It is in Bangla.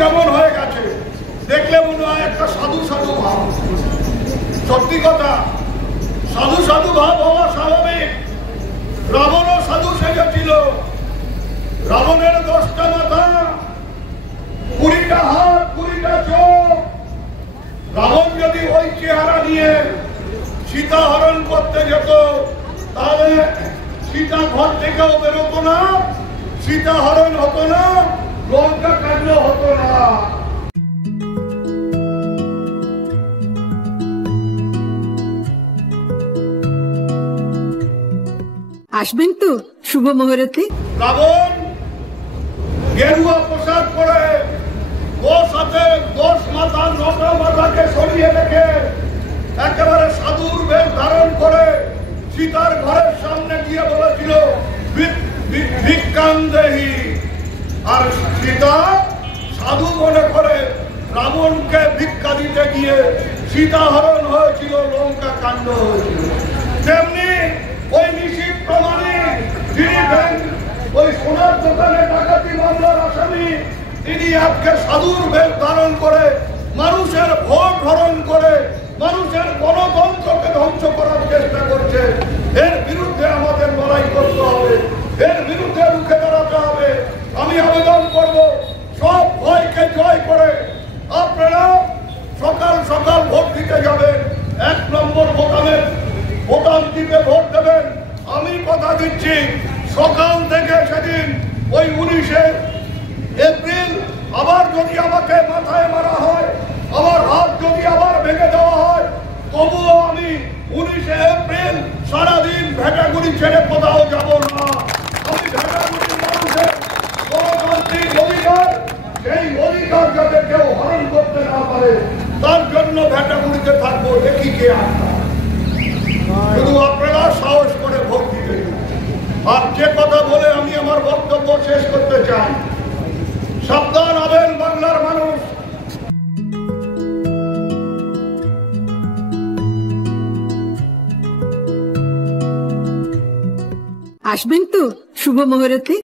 কেমন হয়ে গেছে, দেখলে মনে হয় একটা সাধু সাধু ভাব। সত্যি কথা, সাধু সাধু ভাব হওয়া স্বাভাবিক। রাবণও সাধু সেজেছিল। রাবণের 10টা মাথা, 20টা হাত, 20টা চোখ। রাবণ যদি ওই চেহারা নিয়ে সীতা হরণ করতে যেত, তাহলে সীতা ঘর থেকেও বেরোতো না, সীতা হরণ হতো না, লঙ্কা কাণ্ড হতো না। আসবেন তো শুভ মুহূর্তে? রাবণ গেরুয়া পোশাক পরে, 10 মাথা 9টা মাথাকে সরিয়ে রেখে একেবারে সাধুর বেশ ধারণ করে সীতার ঘরের সামনে গিয়ে বলেছিল ভিক্ষাং দেহি। আর সীতা সাধু মনে করে রাবণকে ভিক্ষা দিতে গিয়ে সীতা হরণ হয়েছিল, লঙ্কা কাণ্ড হয়েছিল। তেমনি ওই নিশীথ প্রমাণিক, যিনি ওই সোনার দোকানে ডাকাতি মামলার আসামি, তিনি আজকে সাধুর বেশ ধারণ করে মানুষের ভোট হরণ করে মানুষের গণতন্ত্রকে ধ্বংস করার চেষ্টা করছে। এর বিরুদ্ধে আমাদের লড়াই করতে হবে, এর বিরুদ্ধে রুখে দাঁড়াতে হবে। আমি আবেদন করব, সব ভয়কে জয় করে আপনারা সকাল সকাল ভোট দিতে যাবেন। 1 নম্বর বোতাম টিপে ভোট দেবেন। আমি কথা দিচ্ছি, সকাল থেকে সেদিন ওই 19শে এপ্রিল আবার যদি আমাকে মাথায় মারা হয়, আমার হাত যদি আবার ভেঙে দেওয়া হয়, তবুও আমি 19শে এপ্রিল সারাদিন ভেটাগুড়ি ছেড়ে কোথাও যাব না। আমি ভেটাগুড়ির মানুষের গণতান্ত্রিক অধিকার, সেই অধিকার যাতে কেউ হরণ করতে না পারে, তার জন্য ভেটাগুড়িতে থাকবো। দেখি কে আসবে। শুধু আপনারা সাহস করে ভোট দিতে। আর যে কথা বলে আমি আমার বক্তব্য শেষ করতে চাই, সাবধান হবেন বাংলার মানুষ। আসবেন তো শুভ মুহূর্তে?